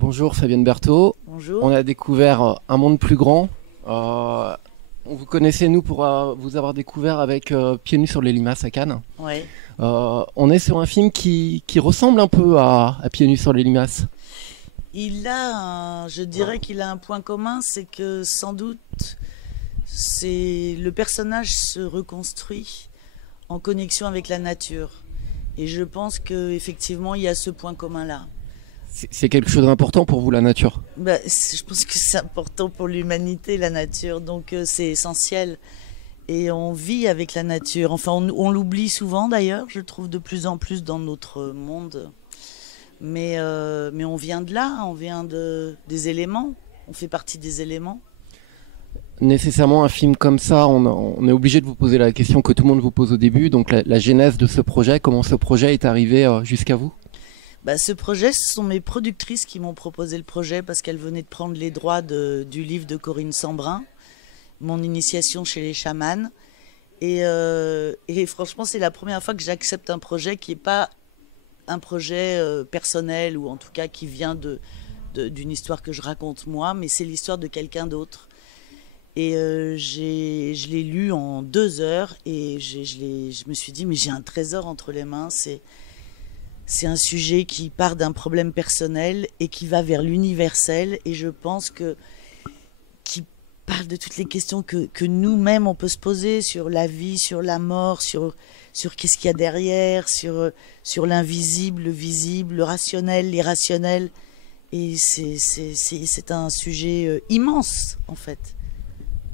Bonjour Fabienne Berthaud. Bonjour. On a découvert un monde plus grand. On vous connaissait, nous, pour vous avoir découvert avec Pieds nus sur les limaces à Cannes. Ouais. On est sur un film qui ressemble un peu à Pieds nus sur les limaces. Je dirais qu'il a un point commun, c'est que sans doute, le personnage se reconstruit en connexion avec la nature. Et je pense qu'effectivement, il y a ce point commun-là. C'est quelque chose d'important pour vous, la nature? Je pense que c'est important pour l'humanité, la nature, donc c'est essentiel. Et on vit avec la nature. Enfin, on l'oublie souvent d'ailleurs, je trouve de plus en plus dans notre monde. Mais on vient de là, des éléments, on fait partie des éléments. Nécessairement, un film comme ça, on est obligé de vous poser la question que tout le monde vous pose au début. Donc la genèse de ce projet, comment ce projet est arrivé jusqu'à vous? Ce projet, ce sont mes productrices qui m'ont proposé le projet parce qu'elles venaient de prendre les droits du livre de Corinne Sambrin, Mon initiation chez les chamans. Et franchement, c'est la première fois que j'accepte un projet qui n'est pas un projet personnel ou en tout cas qui vient d'une histoire que je raconte moi, mais c'est l'histoire de quelqu'un d'autre. Et je l'ai lu en 2 heures et je me suis dit, mais j'ai un trésor entre les mains. C'est un sujet qui part d'un problème personnel et qui va vers l'universel. Et je pense qui parle de toutes les questions que nous-mêmes on peut se poser sur la vie, sur la mort, sur qu'est-ce qu'il y a derrière, sur l'invisible, le visible, le rationnel, l'irrationnel. Et c'est un sujet immense en fait.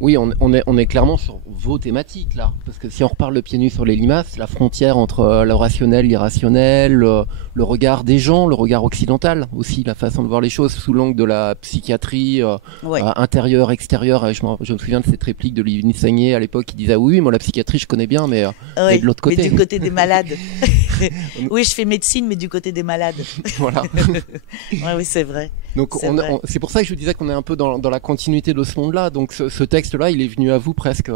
Oui, on est clairement sur vos thématiques là, parce que si on reparle de Pieds nus sur les limaces, la frontière entre le rationnel, l'irrationnel, le regard des gens, le regard occidental aussi, la façon de voir les choses sous l'angle de la psychiatrie Ouais. intérieure, extérieure. Je me souviens de cette réplique de Livni Sagné à l'époque qui disait oui, moi la psychiatrie je connais bien, mais Ouais, de l'autre côté. mais du côté des malades. Oui, je fais médecine, mais du côté des malades. Voilà. Ouais, oui, c'est vrai. Donc c'est pour ça que je vous disais qu'on est un peu dans la continuité de ce monde-là. Donc ce texte-là, il est venu à vous presque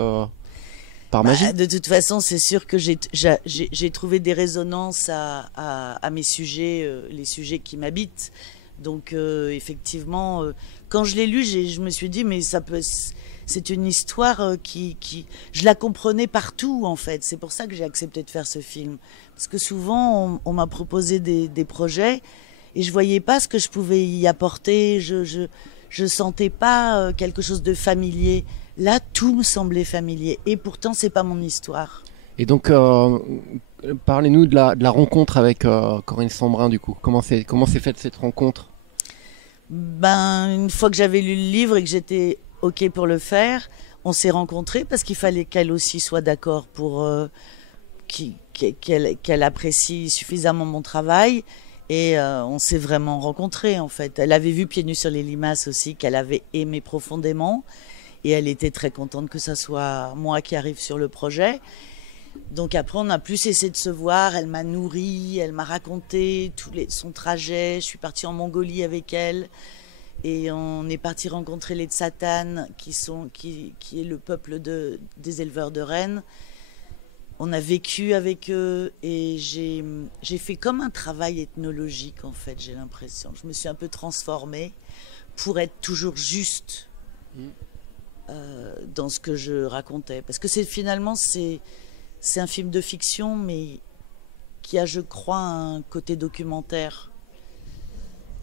par magie. De toute façon, c'est sûr que j'ai trouvé des résonances à mes sujets, les sujets qui m'habitent. Donc effectivement, quand je l'ai lu, je me suis dit, mais c'est une histoire je la comprenais partout en fait. C'est pour ça que j'ai accepté de faire ce film. Parce que souvent, on m'a proposé des projets et je voyais pas ce que je pouvais y apporter. Je sentais pas quelque chose de familier. Là, tout me semblait familier. Et pourtant, c'est pas mon histoire. Et donc, parlez-nous de la rencontre avec Corinne Sambrin, du coup. Comment s'est faite cette rencontre? Une fois que j'avais lu le livre et que j'étais OK pour le faire, on s'est rencontrés parce qu'il fallait qu'elle aussi soit d'accord pour qu'elle apprécie suffisamment mon travail. Et on s'est vraiment rencontrés, en fait. Elle avait vu Pieds nus sur les limaces aussi, qu'elle avait aimé profondément. Et elle était très contente que ça soit moi qui arrive sur le projet. Donc après, on n'a plus cessé de se voir. Elle m'a nourrie, elle m'a raconté son trajet. Je suis partie en Mongolie avec elle. Et on est parti rencontrer les Tsatanes, qui est le peuple des éleveurs de rennes. On a vécu avec eux et j'ai fait comme un travail ethnologique, en fait, j'ai l'impression. Je me suis un peu transformée pour être toujours juste dans ce que je racontais. Parce que finalement, c'est un film de fiction, mais qui a, je crois, un côté documentaire.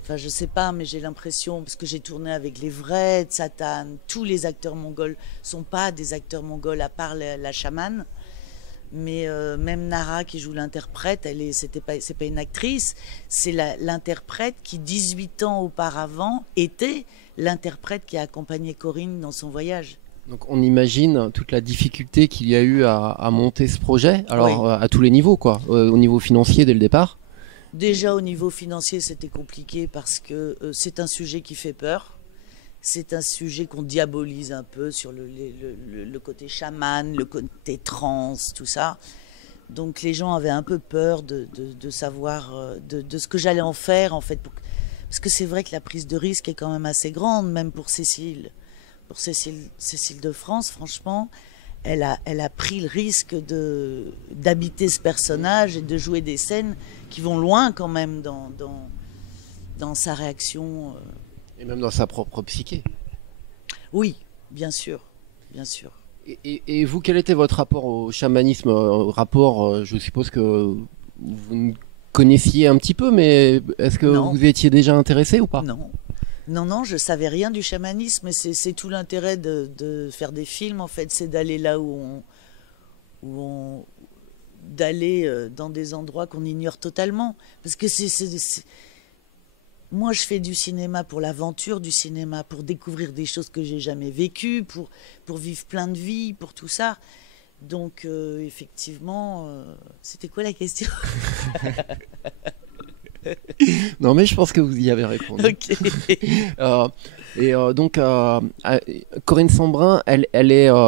Enfin, je sais pas, mais j'ai l'impression, parce que j'ai tourné avec les vrais Tsatanes, tous les acteurs mongols sont pas des acteurs mongols, à part la chamane. Mais même Nara qui joue l'interprète, c'est pas une actrice, c'est l'interprète qui 18 ans auparavant était l'interprète qui a accompagné Corinne dans son voyage. Donc on imagine toute la difficulté qu'il y a eu à monter ce projet, alors Oui. à tous les niveaux, quoi, au niveau financier dès le départ. Déjà au niveau financier, c'était compliqué parce que c'est un sujet qui fait peur. C'est un sujet qu'on diabolise un peu sur le côté chaman, le côté trans, tout ça. Donc les gens avaient un peu peur de savoir de ce que j'allais en faire, en fait. Parce que c'est vrai que la prise de risque est quand même assez grande, même pour Cécile. Pour Cécile de France, franchement, elle a pris le risque d'habiter ce personnage et de jouer des scènes qui vont loin quand même dans sa réaction. Et même dans sa propre psyché. Oui, bien sûr, bien sûr. Et vous, quel était votre rapport au chamanisme? Je suppose que vous connaissiez un petit peu, mais est-ce que Non, vous étiez déjà intéressé ou pas? non. Non, non, je savais rien du chamanisme, et c'est tout l'intérêt de faire des films, en fait, c'est d'aller là où on d'aller dans des endroits qu'on ignore totalement. Parce que moi, je fais du cinéma pour l'aventure du cinéma, pour découvrir des choses que j'ai jamais vécues, pour vivre plein de vies, pour tout ça. Donc, effectivement, c'était quoi la question? Non, mais je pense que vous y avez répondu. Ok. Euh, donc, Corinne Sambrin,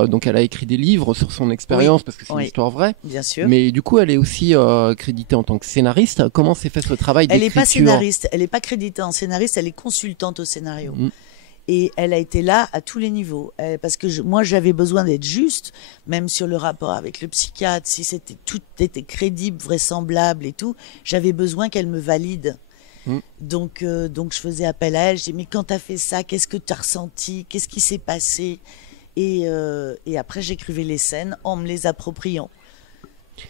donc elle a écrit des livres sur son expérience Oui, parce que c'est une oui, histoire vraie. bien sûr. Mais du coup, elle est aussi créditée en tant que scénariste. Comment s'est fait ce travail Elle n'est pas d'écriture? scénariste, elle n'est pas créditée en scénariste, elle est consultante au scénario. Mm. Et elle a été là à tous les niveaux. Parce que moi, j'avais besoin d'être juste, même sur le rapport avec le psychiatre, si tout était crédible, vraisemblable et tout, j'avais besoin qu'elle me valide. Mm. Donc je faisais appel à elle. Je dis, mais quand tu as fait ça, qu'est-ce que tu as ressenti? Qu'est-ce qui s'est passé? Et après, j'écrivais les scènes en me les appropriant.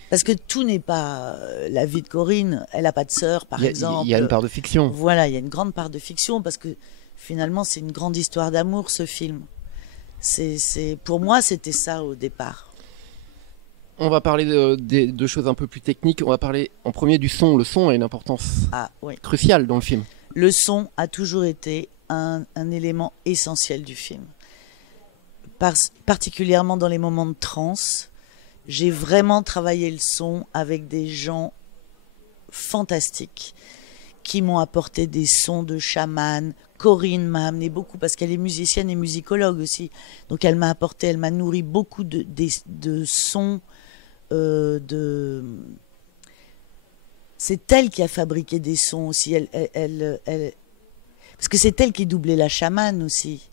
Parce que tout n'est pas la vie de Corinne. Elle n'a pas de sœur, par exemple. Il y a une part de fiction. Voilà, il y a une grande part de fiction parce que finalement, c'est une grande histoire d'amour, ce film. Pour moi, c'était ça au départ. On va parler de choses un peu plus techniques. On va parler en premier du son. Le son a une importance Ah oui. cruciale dans le film. Le son a toujours été un élément essentiel du film. Particulièrement dans les moments de transe, j'ai vraiment travaillé le son avec des gens fantastiques qui m'ont apporté des sons de chaman. Corinne m'a amené beaucoup parce qu'elle est musicienne et musicologue aussi. Donc elle m'a nourri beaucoup de sons. C'est elle qui a fabriqué des sons aussi. Parce que c'est elle qui doublait la chamane aussi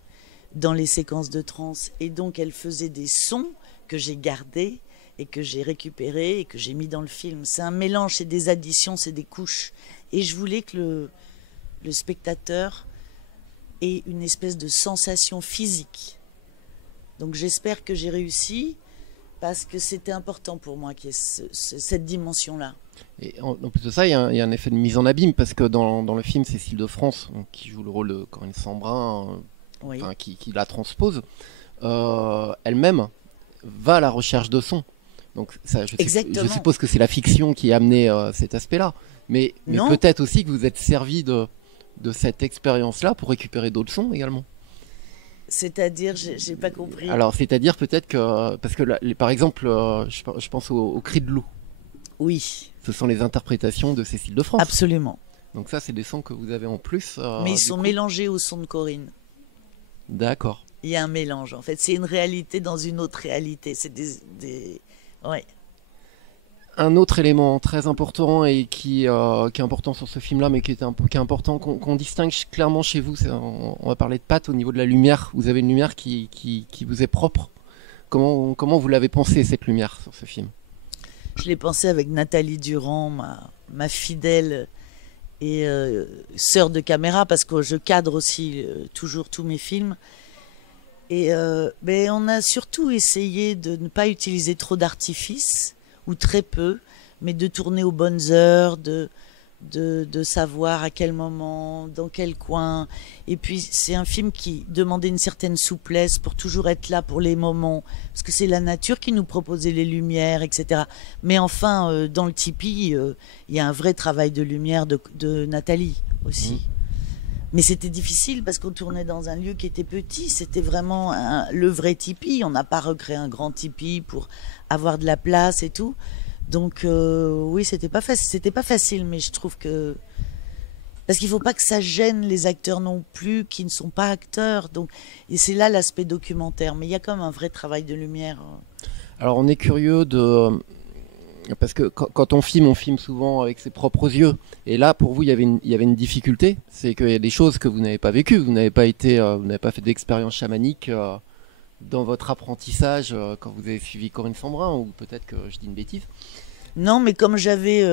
dans les séquences de trance. Et donc elle faisait des sons que j'ai gardés et que j'ai récupérés et que j'ai mis dans le film. C'est un mélange, c'est des additions, c'est des couches. Et je voulais que le spectateur ait une espèce de sensation physique. Donc j'espère que j'ai réussi parce que c'était important pour moi qu'il y ait cette dimension-là. Et en plus de ça, il y a un effet de mise en abîme parce que dans le film, Cécile de France, donc, qui joue le rôle de Corinne Sambrin, Oui. qui la transpose, elle-même va à la recherche de son. Donc ça, je suppose que c'est la fiction qui a amené cet aspect-là. Mais peut-être aussi que vous êtes servi de cette expérience-là pour récupérer d'autres sons également. C'est-à-dire, j'ai pas compris. Alors, c'est-à-dire peut-être que, parce que par exemple, je pense au cri de loup. Oui. Ce sont les interprétations de Cécile de France. Absolument. Donc ça, c'est des sons que vous avez en plus. Mais ils sont mélangés au son de Corinne. D'accord. Il y a un mélange, en fait. C'est une réalité dans une autre réalité. C'est ouais. Un autre élément très important et qui est important sur ce film-là, mais qui est important, qu'on distingue clairement chez vous, on va parler de patte au niveau de la lumière. Vous avez une lumière qui vous est propre. Comment vous l'avez pensé, cette lumière, sur ce film? Je l'ai pensé avec Nathalie Durand, ma fidèle et sœur de caméra, parce que je cadre aussi toujours tous mes films. Et mais on a surtout essayé de ne pas utiliser trop d'artifices, ou très peu, mais de tourner aux bonnes heures, de savoir à quel moment, dans quel coin. Et puis c'est un film qui demandait une certaine souplesse pour toujours être là pour les moments, parce que c'est la nature qui nous proposait les lumières, etc. Mais enfin, dans le tipi, il y a un vrai travail de lumière de Nathalie aussi. Mais c'était difficile parce qu'on tournait dans un lieu qui était petit. C'était vraiment le vrai tipi. On n'a pas recréé un grand tipi pour avoir de la place et tout. Donc oui, c'était pas facile, mais je trouve que parce qu'il faut pas que ça gêne les acteurs non plus qui ne sont pas acteurs. Donc et c'est là l'aspect documentaire. Mais il y a quand même un vrai travail de lumière. Alors on est curieux parce que quand on filme souvent avec ses propres yeux. Et là, pour vous, il y avait une difficulté, c'est qu'il y a des choses que vous n'avez pas vécues. Vous n'avez pas fait d'expérience chamanique dans votre apprentissage quand vous avez suivi Corinne Sambrin, ou peut-être que je dis une bêtise. Non, mais comme j'avais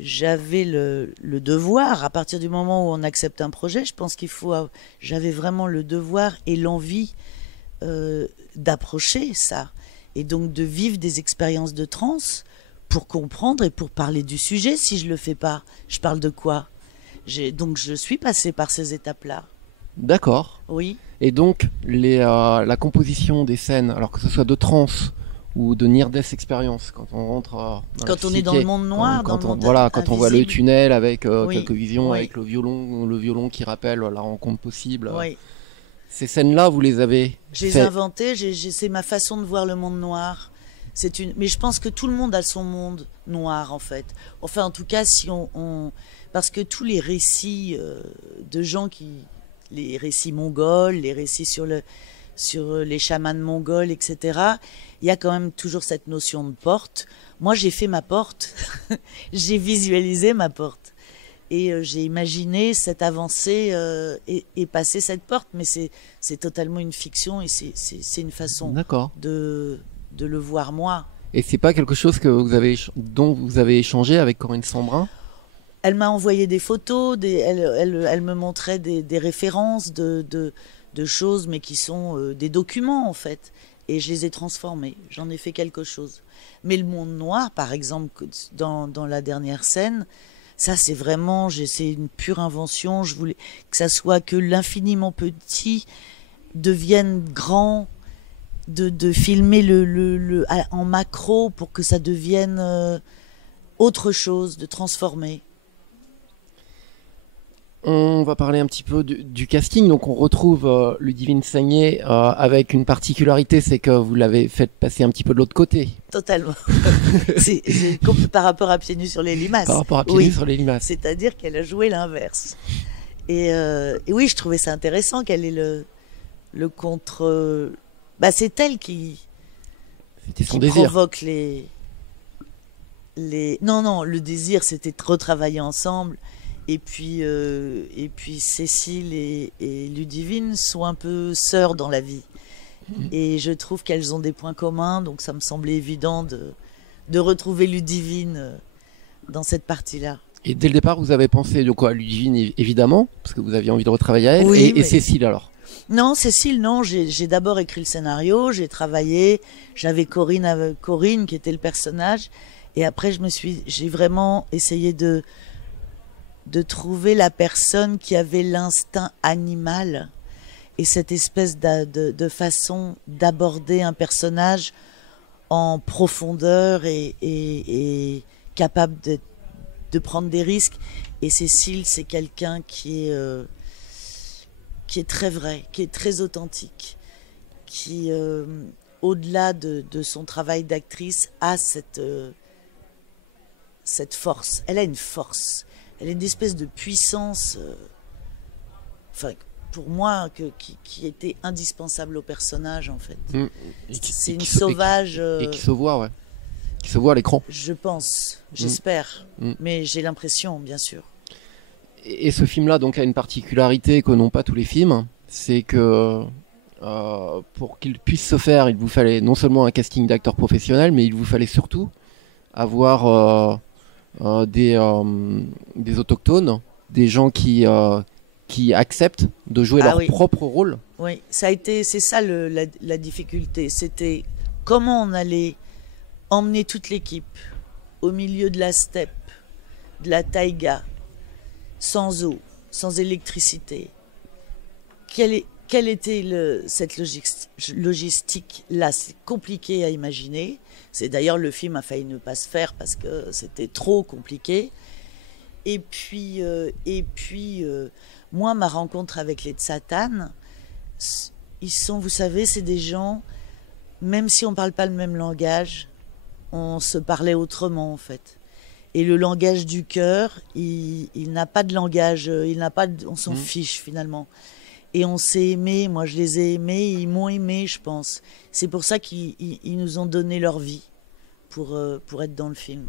j'avais le devoir, à partir du moment où on accepte un projet, je pense j'avais vraiment le devoir et l'envie d'approcher ça. Et donc de vivre des expériences de trans pour comprendre et pour parler du sujet. Si je le fais pas, je parle de quoi? Donc je suis passée par ces étapes-là. D'accord. Oui. Et donc, la composition des scènes, alors que ce soit de trans ou de near-death experience, quand on rentre dans quand on est dans le monde noir, dans le monde quand on voit le tunnel avec oui. quelques visions, oui. avec le violon qui rappelle la rencontre possible. Oui. Ces scènes-là, vous les avez Je les ai inventées, c'est ma façon de voir le monde noir. Mais je pense que tout le monde a son monde noir, en fait. Enfin, en tout cas, si parce que tous les récits de gens les récits mongols, les récits sur les chamans mongols, etc., il y a quand même toujours cette notion de porte. Moi, j'ai fait ma porte. J'ai visualisé ma porte. Et j'ai imaginé cette avancée et passer cette porte. Mais c'est totalement une fiction et c'est une façon de le voir moi. Et c'est pas quelque chose dont vous avez échangé avec Corinne Sambrin? Elle m'a envoyé des photos, elle me montrait des références de choses, mais qui sont des documents en fait. Et je les ai transformés, j'en ai fait quelque chose. Mais le monde noir, par exemple, dans la dernière scène, ça c'est une pure invention. Je voulais que ça soit que l'infiniment petit devienne grand, de filmer en macro pour que ça devienne autre chose, de transformer. On va parler un petit peu du casting. Donc on retrouve Ludivine Sagné avec une particularité, c'est que vous l'avez fait passer un petit peu de l'autre côté. Totalement. Par rapport à Pieds nus sur les limaces. Par rapport à Pieds nus sur les limaces. C'est-à-dire qu'elle a joué l'inverse. Et oui, je trouvais ça intéressant qu'elle ait le contre... c'est elle qui provoque les... Non, le désir, c'était de retravailler ensemble. Et puis Cécile et Ludivine sont un peu sœurs dans la vie. Et je trouve qu'elles ont des points communs, donc ça me semblait évident de retrouver Ludivine dans cette partie-là. Et dès le départ, vous avez pensé à Ludivine, évidemment, parce que vous aviez envie de retravailler à elle, oui, et Cécile alors? Non, Cécile, non. J'ai d'abord écrit le scénario, j'ai travaillé, j'avais Corinne qui était le personnage, et après j'ai vraiment essayé de trouver la personne qui avait l'instinct animal et cette espèce de façon d'aborder un personnage en profondeur et capable de prendre des risques. Et Cécile, c'est quelqu'un qui est très vrai, qui est très authentique, qui, au-delà de son travail d'actrice, a cette force. Elle a une force. Elle a une espèce de puissance, pour moi, qui était indispensable au personnage, en fait. C'est une sauvage... Et qui se voit, ouais. Qui se voit à l'écran. Je pense, j'espère. Mais j'ai l'impression, bien sûr. Et ce film-là, donc, a une particularité que n'ont pas tous les films, c'est que pour qu'il puisse se faire, il vous fallait non seulement un casting d'acteurs professionnels, mais il vous fallait surtout avoir... des autochtones, des gens qui acceptent de jouer leur propre rôle. Oui, c'est ça la difficulté. C'était comment on allait emmener toute l'équipe au milieu de la steppe, de la taïga, sans eau, sans électricité. Quelle était cette logistique-là? C'est compliqué à imaginer. C'est d'ailleurs le film a failli ne pas se faire parce que c'était trop compliqué. Et puis, moi, ma rencontre avec les Tsatanes, ils sont, vous savez, c'est des gens, même si on ne parle pas le même langage, on se parlait autrement en fait. Et le langage du cœur, il n'a pas de langage, on s'en fiche finalement. Et on s'est aimé, moi je les ai aimés, ils m'ont aimé, je pense. C'est pour ça qu'ils nous ont donné leur vie pour être dans le film.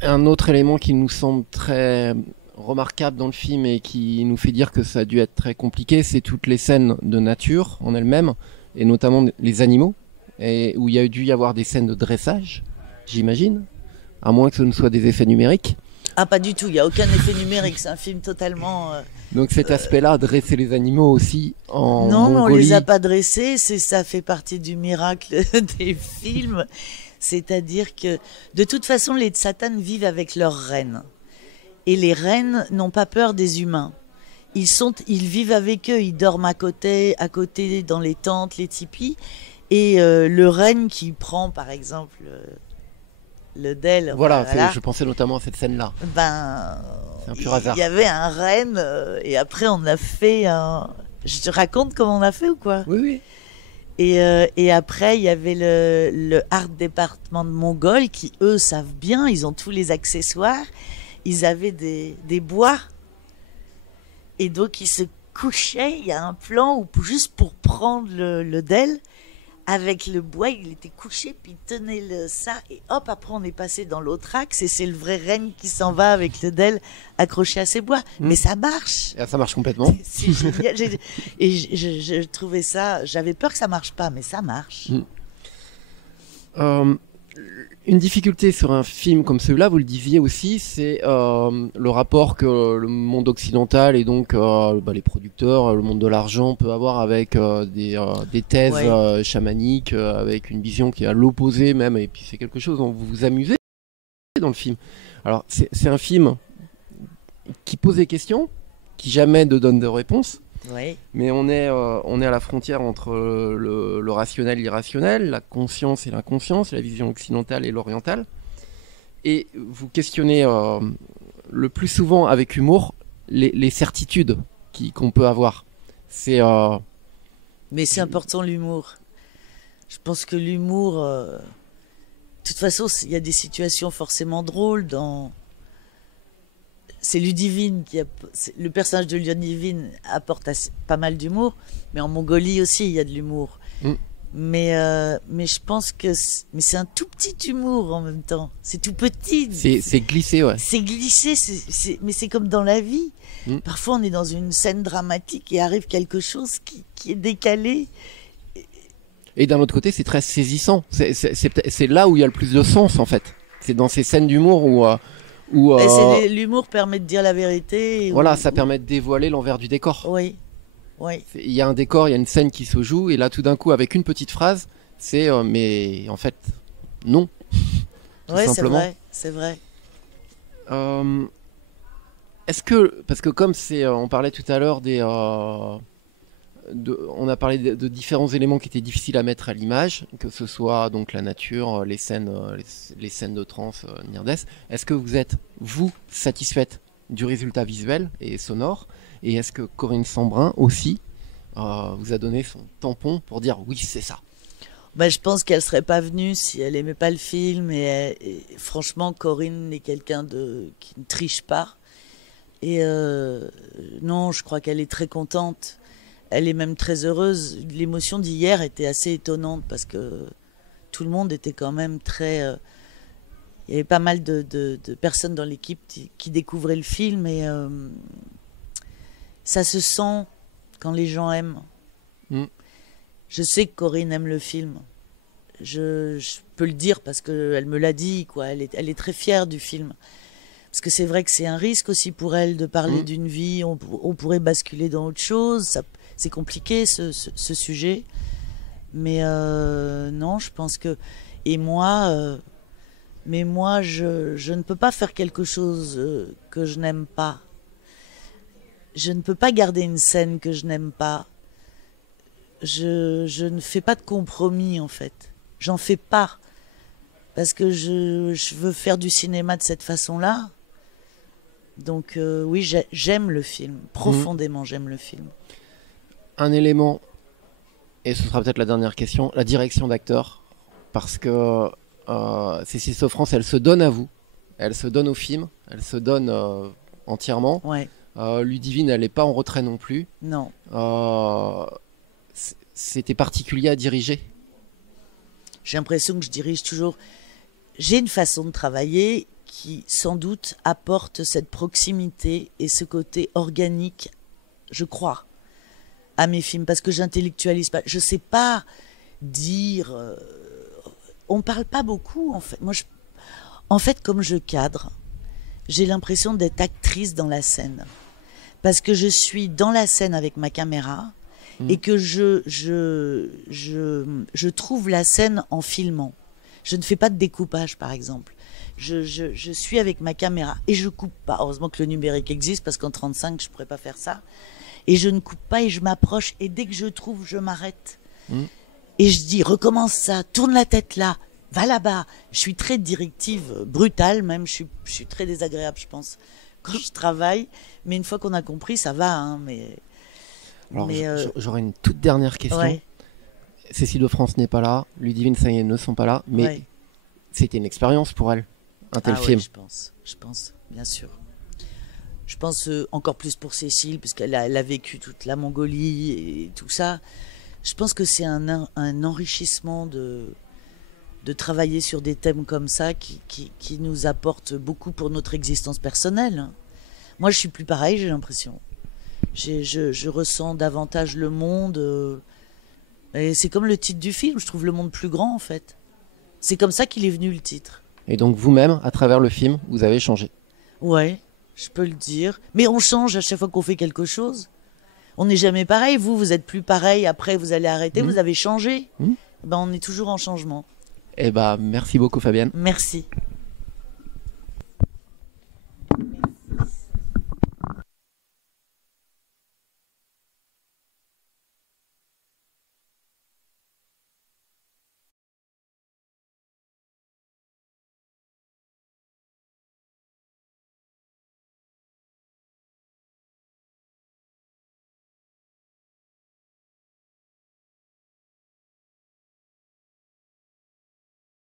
Un autre élément qui nous semble très remarquable dans le film et qui nous fait dire que ça a dû être très compliqué, c'est toutes les scènes de nature en elles-mêmes, et notamment les animaux, et où il y a dû y avoir des scènes de dressage, j'imagine, à moins que ce ne soit des effets numériques. Ah, pas du tout, il n'y a aucun effet numérique, c'est un film totalement... Donc cet aspect-là, dresser les animaux aussi en Non, mais on Mongolie. les a pas dressés, ça fait partie du miracle des films. C'est-à-dire que, de toute façon, les Tsatanes vivent avec leurs reines. Et les reines n'ont pas peur des humains. Ils vivent avec eux, ils dorment à côté dans les tentes, les tipis. Et le renne qui prend, par exemple, le DEL. Voilà, je pensais notamment à cette scène-là. Ben, c'est un pur hasard. Il y avait un renne, et après on a fait un... Je te raconte comment on a fait ou quoi? Oui, oui. Et après, il y avait le Art Département de Mongol qui, eux, savent bien, ils ont tous les accessoires. Ils avaient des bois. Et donc, ils se couchaient. Il y a un plan où, juste pour prendre le DEL, avec le bois, il était couché, puis il tenait ça. Et hop, après, on est passé dans l'autre axe. Et c'est le vrai renne qui s'en va avec le DEL accroché à ses bois. Mais ça marche. Et ça marche complètement. C'est génial. Et je trouvais ça... J'avais peur que ça marche pas, mais ça marche. Une difficulté sur un film comme celui-là, vous le disiez aussi, c'est le rapport que le monde occidental et donc les producteurs, le monde de l'argent peut avoir avec des thèses chamaniques, avec une vision qui est à l'opposé même, et puis c'est quelque chose dont vous vous amusez dans le film. Alors c'est un film qui pose des questions, qui jamais ne donne de réponse. Oui. Mais on est à la frontière entre le rationnel et l'irrationnel, la conscience et l'inconscience, la vision occidentale et l'orientale. Et vous questionnez le plus souvent avec humour les certitudes qu'on peut avoir. Mais c'est important l'humour. Je pense que l'humour... de toute façon, il y a des situations forcément drôles dans... C'est Ludivine le personnage de Ludivine apporte pas mal d'humour, mais en Mongolie aussi il y a de l'humour. Mais je pense que c'est un tout petit humour en même temps. C'est tout petit. C'est glissé, ouais. C'est glissé, mais c'est comme dans la vie. Parfois on est dans une scène dramatique et arrive quelque chose qui est décalé. Et d'un autre côté, c'est très saisissant. C'est là où il y a le plus de sens en fait. C'est dans ces scènes d'humour où l'humour permet de dire la vérité. Voilà, ça permet de dévoiler l'envers du décor. Oui, oui. Il y a un décor, il y a une scène qui se joue, et là tout d'un coup, avec une petite phrase, c'est mais en fait, non. Oui, c'est vrai, c'est vrai. Est-ce que, parce que comme on parlait tout à l'heure on a parlé de différents éléments qui étaient difficiles à mettre à l'image, que ce soit donc la nature, les scènes de trance, Nirdes. Est-ce que vous êtes, vous, satisfaite du résultat visuel et sonore? Et est-ce que Corinne Sambrun aussi vous a donné son tampon pour dire oui, c'est ça? Je pense qu'elle serait pas venue si elle aimait pas le film. Et franchement, Corinne est quelqu'un qui ne triche pas. Et non, je crois qu'elle est très contente. Elle est même très heureuse. L'émotion d'hier était assez étonnante parce que tout le monde était quand même très... il y avait pas mal de personnes dans l'équipe qui découvraient le film et ça se sent quand les gens aiment. Je sais que Corinne aime le film. Je peux le dire parce qu'elle me l'a dit, quoi. Elle est très fière du film. Parce que c'est vrai que c'est un risque aussi pour elle de parler d'une vie. On pourrait basculer dans autre chose. C'est compliqué ce sujet. Mais non, je pense que... Et moi... mais moi, je ne peux pas faire quelque chose que je n'aime pas. Je ne peux pas garder une scène que je n'aime pas. Je ne fais pas de compromis, en fait. J'en fais pas. Parce que je veux faire du cinéma de cette façon-là. Donc oui, j'aime le film. Profondément, j'aime le film. Un élément, et ce sera peut-être la dernière question, la direction d'acteur. Parce que Cécile Sofrance, elle se donne à vous. Elle se donne au film. Elle se donne entièrement. Ouais. Ludivine, elle n'est pas en retrait non plus. Non. C'était particulier à diriger. J'ai l'impression que je dirige toujours. J'ai une façon de travailler qui, sans doute, apporte cette proximité et ce côté organique, je crois, à mes films, parce que j'intellectualise pas. Je sais pas dire. On parle pas beaucoup, en fait. Moi, En fait, comme je cadre, j'ai l'impression d'être actrice dans la scène. Parce que je suis dans la scène avec ma caméra et que je trouve la scène en filmant. Je ne fais pas de découpage, par exemple. Je suis avec ma caméra et je coupe pas. Heureusement que le numérique existe parce qu'en 35, je pourrais pas faire ça. Et je ne coupe pas et je m'approche et dès que je trouve, je m'arrête. Et je dis, recommence ça, tourne la tête là, va là-bas. Je suis très directive, brutale même, je suis très désagréable, je pense, quand je travaille. Mais une fois qu'on a compris, ça va. Hein, Alors, j'aurais une toute dernière question. Ouais. Cécile de France n'est pas là, Ludivine Sagné ne sont pas là, mais Ouais. c'était une expérience pour elle, un tel Ah film. ouais, je pense, bien sûr. Je pense encore plus pour Cécile, puisqu'elle elle a vécu toute la Mongolie et tout ça. Je pense que c'est un enrichissement de travailler sur des thèmes comme ça qui nous apporte beaucoup pour notre existence personnelle. Moi, je suis plus pareil, j'ai l'impression. Je ressens davantage le monde. Et c'est comme le titre du film, je trouve le monde plus grand, en fait. C'est comme ça qu'il est venu, le titre. Et donc vous-même, à travers le film, vous avez changé. Ouais, je peux le dire. Mais on change à chaque fois qu'on fait quelque chose. On n'est jamais pareil. Vous êtes plus pareil. Après, vous allez arrêter. Vous avez changé. Ben, on est toujours en changement. Eh ben, merci beaucoup Fabienne. Merci.